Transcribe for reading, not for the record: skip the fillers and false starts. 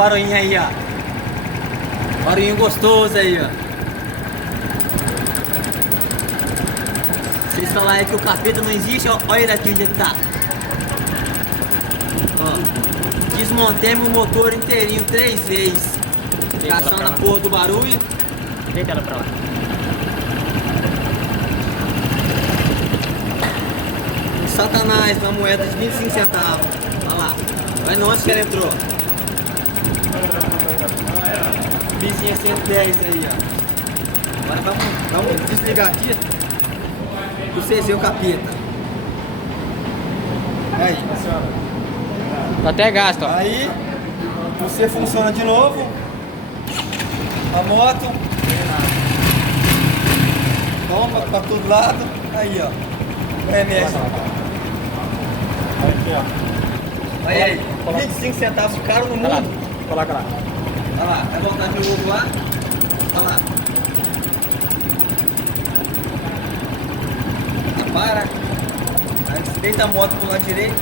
barulhinho aí, ó. Barulhinho gostoso aí, ó. Vocês falam aí que o capeta não existe, ó. Olha ele aqui onde ele tá. Ó. Desmontemos o motor inteirinho 3 vezes. Caçando a porra do barulho. Deita ela pra lá. Satanás, uma moeda de 25 centavos. Olha lá. Olha onde que ela entrou. Vizinha 110 aí, ó. Agora vamos desligar aqui. Pra vocês verem o capeta. Aí. Tá até gasto, ó. Aí, você funciona de novo. A moto. Toma pra todo lado. Aí, ó. Remédio. Aqui, ó. Olha aí. 25 centavos caro no mundo. Coloca lá. Olha lá. Vai voltar de novo lá. Olha lá. Para. Aí, deita a moto pro lado direito.